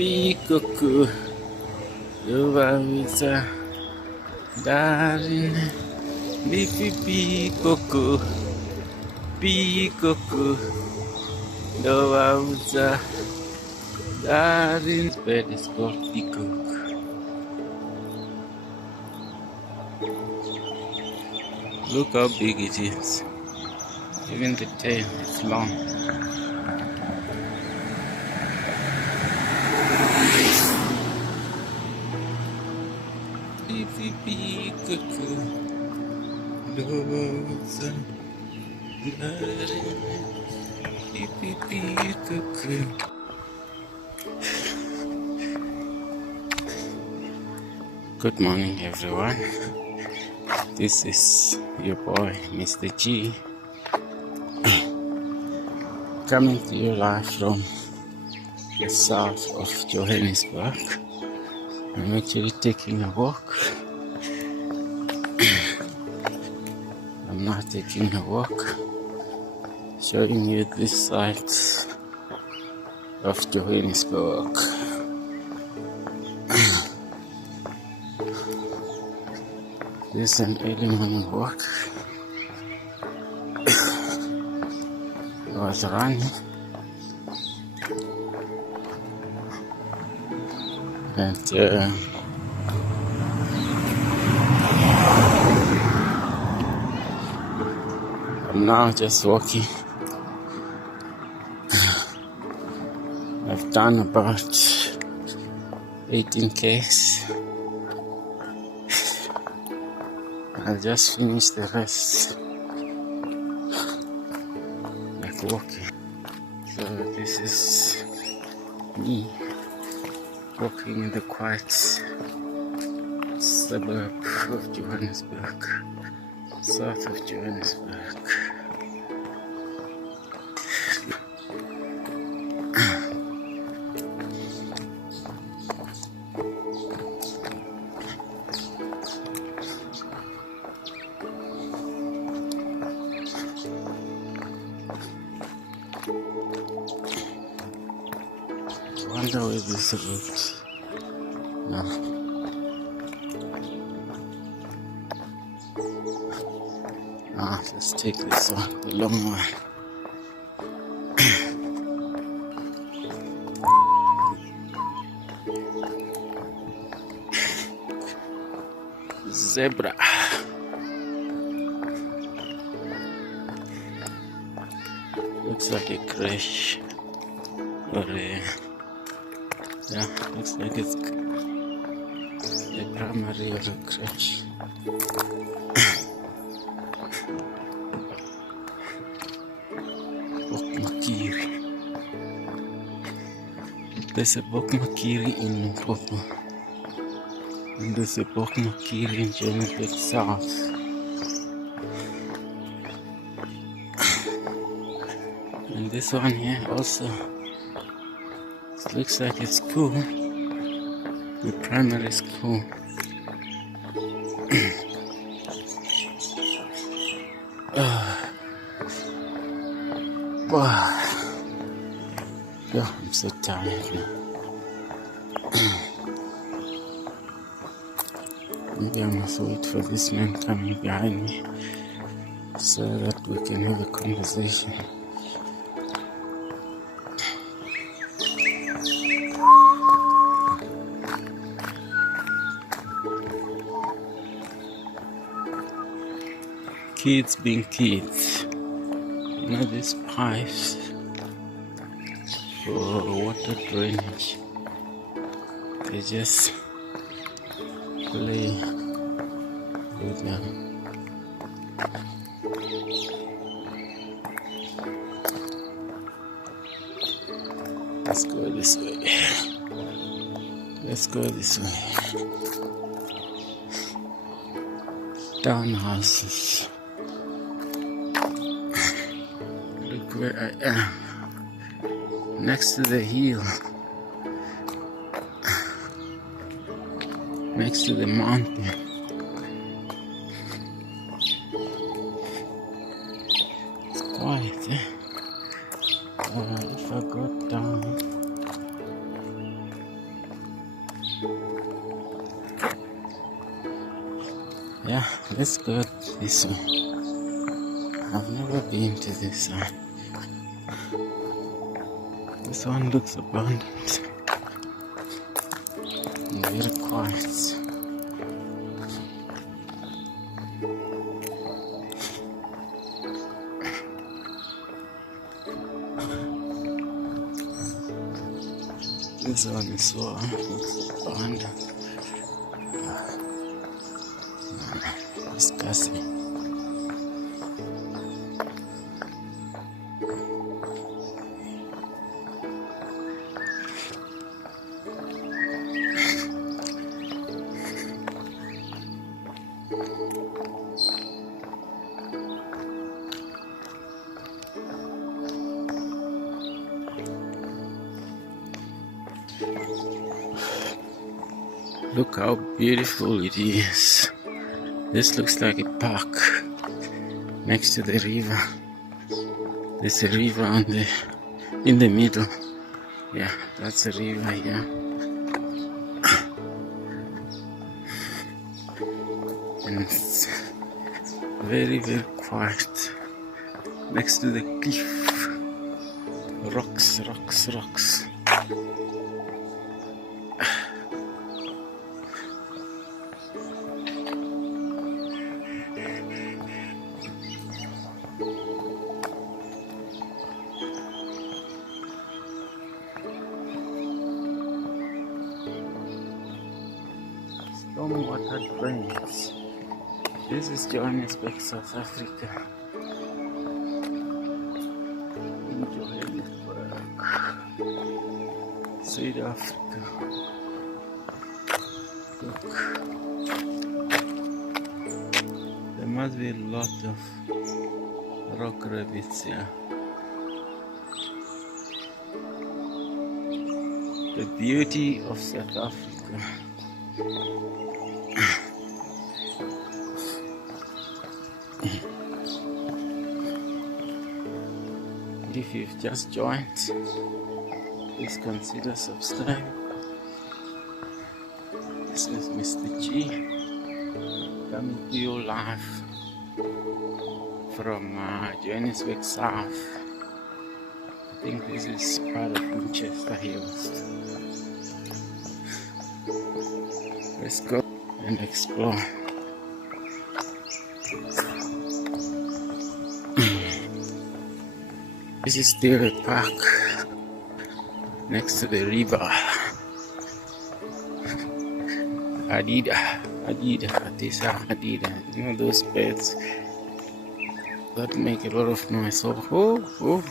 PEACOCK, Luauza, Darin, Leafy PEACOCK, PEACOCK, Luauza, Darin. This bird is called peacock. Look how big it is. Even the tail is long. Leafy PEACOCK, Luauza, Darin, Leafy PEACOCK. Good morning, everyone. This is your boy, Mr. G, coming to you live from the south of Johannesburg. I'm actually taking a walk. I'm now taking a walk, showing you this side of Johannesburg. This is an early morning walk. I was running and I'm now just walking. I've done about 18 k's. I'll just finish the rest like walking. So this is me walking in the quiet suburb of Johannesburg, south of Johannesburg. I wonder where this route. No. Let's take this one, the long one. Zebra. Looks like a crash. Or a, yeah, looks like it's a primary or a crash. Bokmakiri. There's a Bokmakiri in Limpopo. And there's a Bokmakiri in Johannesburg South. And this one here also, it looks like it's cool. The primary school. Wow. Yeah, I'm so tired now. Maybe I must wait for this man coming behind me so that we can have a conversation. Kids being kids. You know, these pipes for water drainage, they just play with them. Let's go this way. Let's go this way. Townhouses. Look where I am. Next to the hill. Next to the mountain. It's quiet, eh? If I go down, Yeah, let's go this way. I've never been to this side. This one looks abandoned and very quiet. This one is looks abandoned. Disgusting. Look how beautiful it is. This looks like a park next to the river. There's a river in the middle. Yeah, that's a river here. And it's very, very quiet next to the cliff. Rocks, rocks, rocks. Stormwater drains. This is Johannesburg, South Africa. In Johannesburg, South Africa. Look, there must be a lot of rock rabbits here. The beauty of South Africa. If you've just joined, please consider subscribing. This is Mr. G coming to you live from Johannesburg South. I think this is part of Manchester Hills. Let's go and explore. This is still a park next to the river. Adida. You know those birds that make a lot of noise. Oh.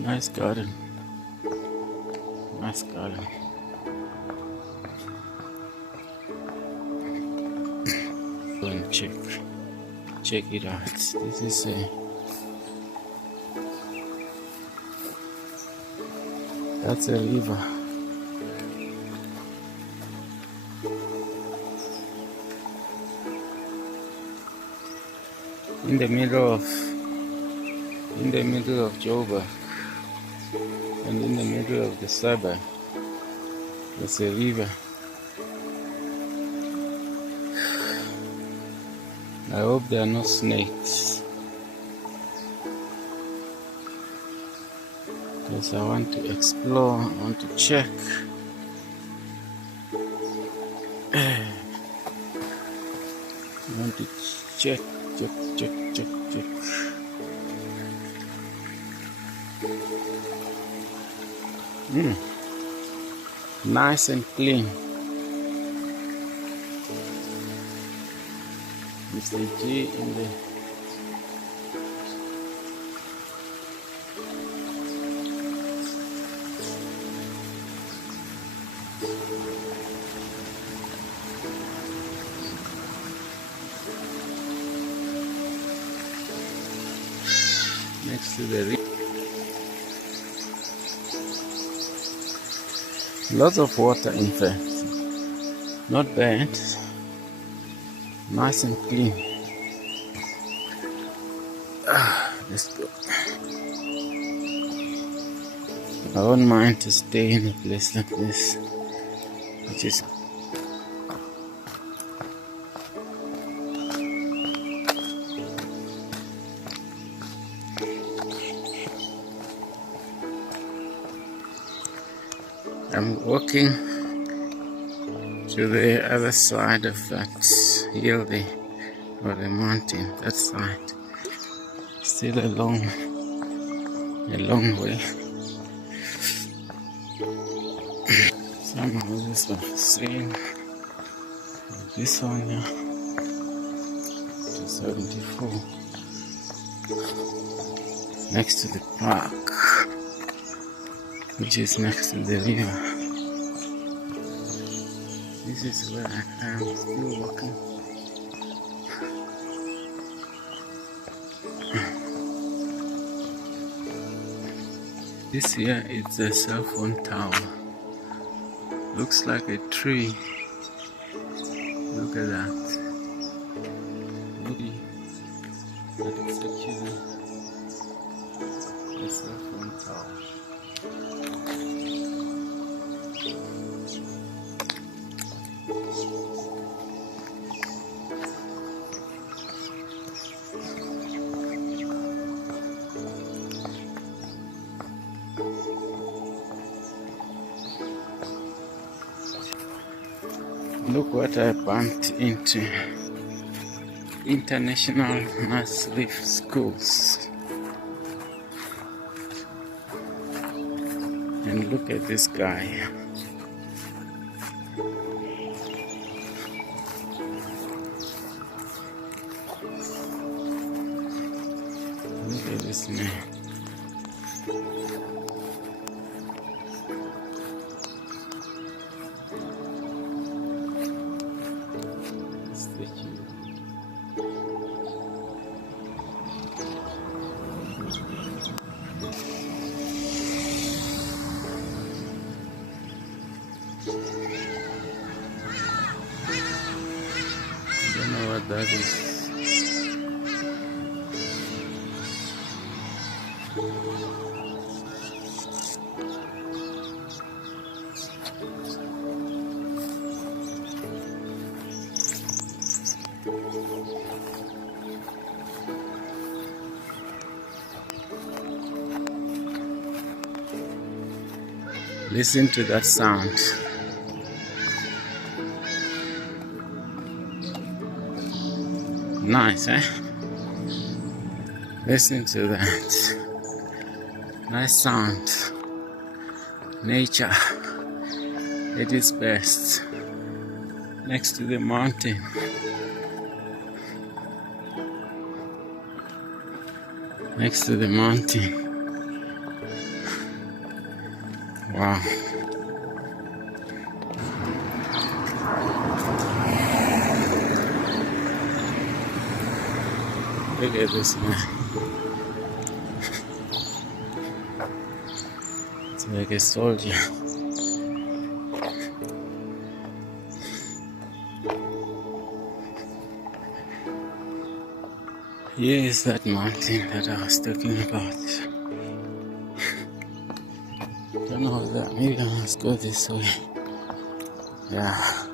Nice garden. Nice garden. Go and check it out. This is that's a river. In the middle of Joburg. And in the middle of the suburb, there's a river. I hope there are no snakes, because I want to explore, I want to check. I want to check. Nice and clean. Mr. G in the next to the river. Lots of water, in fact. Not bad. Nice and clean. Let's go. I won't mind to stay in a place like this, which is I'm walking to the other side of that hill or the mountain, that side. Still a long way. Some houses are the same. This one here, 74, next to the park, which is next to the river. This is where I am still walking. This here is a cell phone tower. Looks like a tree. Look at that. Look, but it's actually a cell phone tower. Look what I bumped into. International Massive Schools. And look at this guy. Look at this man. I don't know what that is. Listen to that sound. Nice, eh? Listen to that. Nice sound. Nature at its best. Next to the mountain. Next to the mountain. Wow. Look at this man. It's like a soldier. Here is that mountain that I was talking about. Don't know that. Maybe I must go this way. Yeah.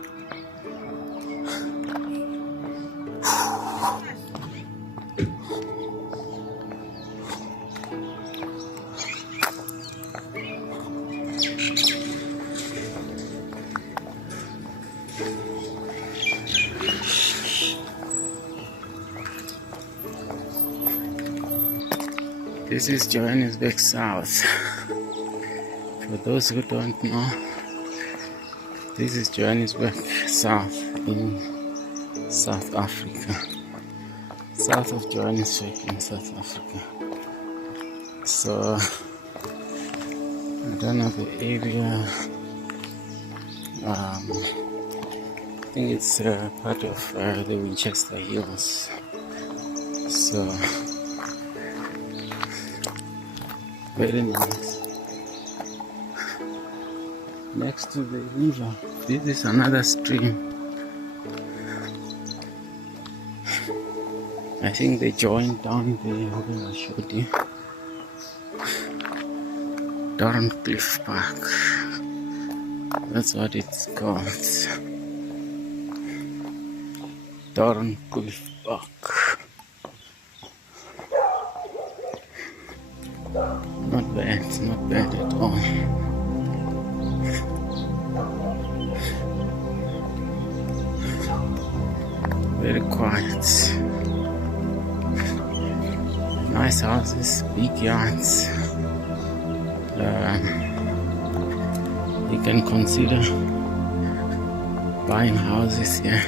This is Johannesburg South. For those who don't know, this is Johannesburg South in South Africa. South of Johannesburg in South Africa. So, I don't know the area. I think it's part of the Winchester Hills. So, very nice. Next to the river, this is another stream. I think they joined down there where I showed you. Cliff Park. That's what it's called. Cliff Park. Not bad at all. Very quiet. Nice houses, big yards. You can consider buying houses here.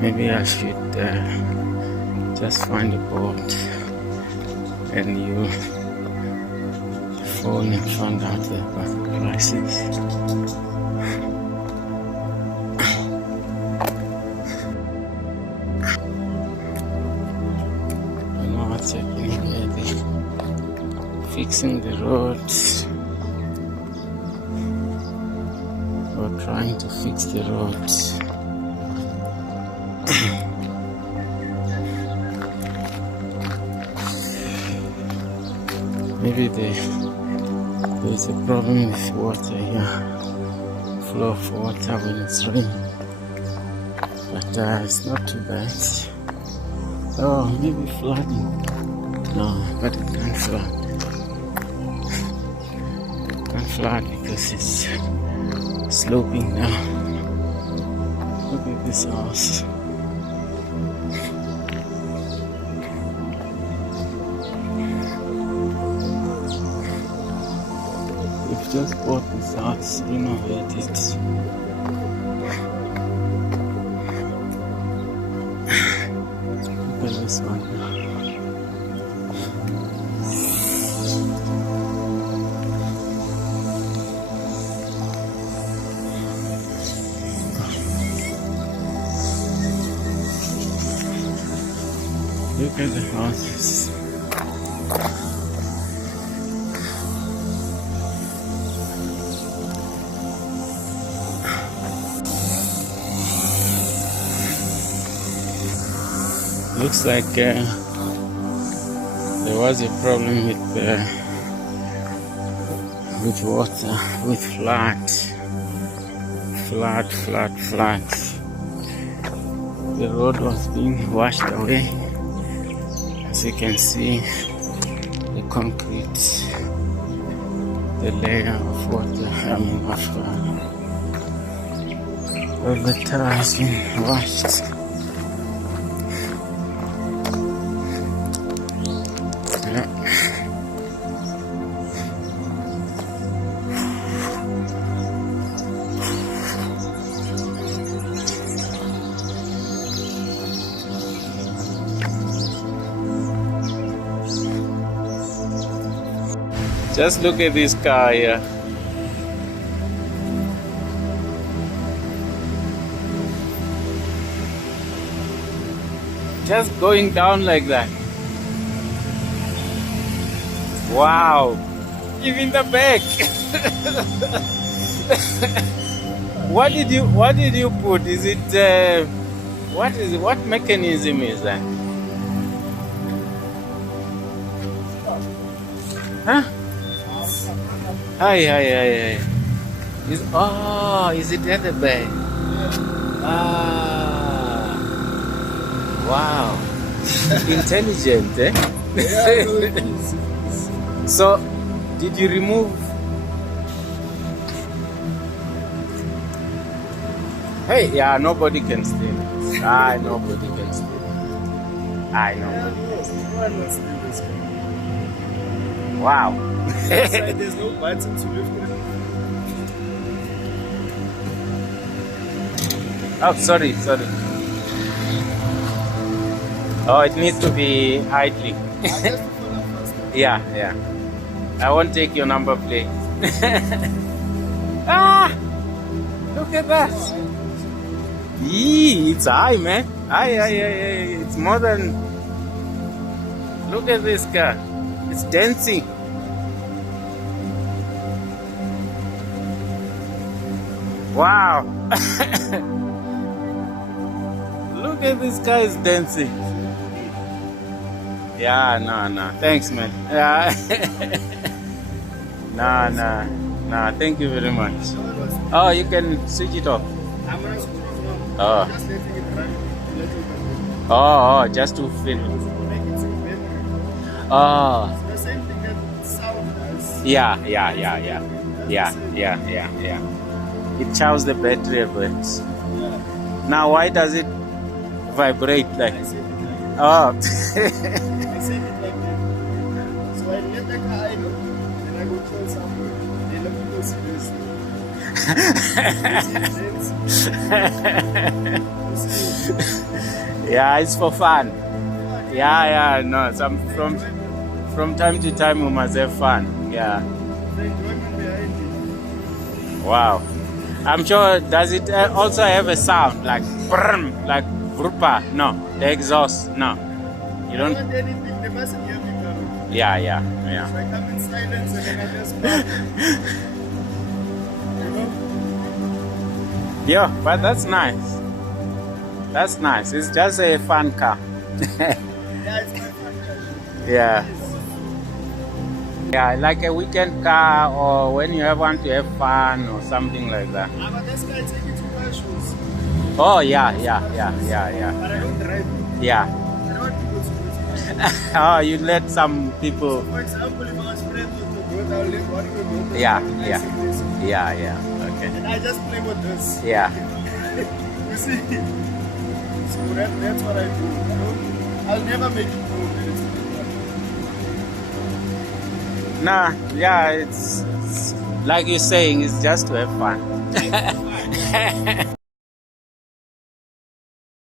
Maybe I should just find a boat and you phone and find out the prices. I know what's happening here. They're fixing the roads. Or trying to fix the roads. Maybe there's a problem with water here, flow of water when it's raining, but it's not too bad. Oh, maybe flooding. No, but it can't flood. It can't flood because it's sloping now. Look at this house. Just bought this house, renovated it. Look at this one. Look at the houses. Looks like there was a problem with water, with flood. The road was being washed away. As you can see, the concrete, the layer of water, of the tar has been washed. Just look at this car here. Just going down like that. Wow. Even the back. What did you put? Is it what mechanism is that? Huh? Hi. Is it at the back? Ah, wow. Intelligent, eh? So, did you remove? Hey, yeah, nobody can steal it. Nobody can steal it. Nobody can steal it. Wow. There's no button to lift it. Oh, sorry. Oh, it needs to be idling. Yeah. I won't take your number plate. Look at that. It's high, man. It's more than. Look at this car. It's dancing. Wow. Look Look at this guy is dancing. Yeah, no. Thanks, man. Yeah. No. Thank you very much. Oh, you can switch it off. I'm gonna switch it off now. Oh. Just letting it run. Letting it run. Oh, just to film. So make it so better. Oh. The same thing that sound does. Yeah. It charges the battery a bit. Yeah. Now, why does it vibrate like? I said it like Oh. I said it like that. So I let the car idle, then I go chill somewhere. Then let me go see this. Yeah, it's for fun. Yeah, no. From time to time we must have fun. Yeah. Wow. I'm sure. Does it also have a sound like brum, like vrupa? No, the exhaust. No, you don't. Anything, they mustn't hear me now. Yeah. So I come in silence and then I just bark. You know? Yeah, but that's nice. That's nice. It's just a fun car. Yeah, it's my fun. Yeah. Yeah, like a weekend car or when you want to have fun or something like that. But this guy take it to my shoes. Oh, yeah. But I don't drive. Yeah. I don't want people to go to Oh, you let some people. For example, if I was friends with the girl, I'll let one of them go. Yeah. Okay. And I just play with this. Yeah. You see? So that's what I do. You know? I'll never make it go. Nah, yeah, it's like you're saying, it's just to have fun.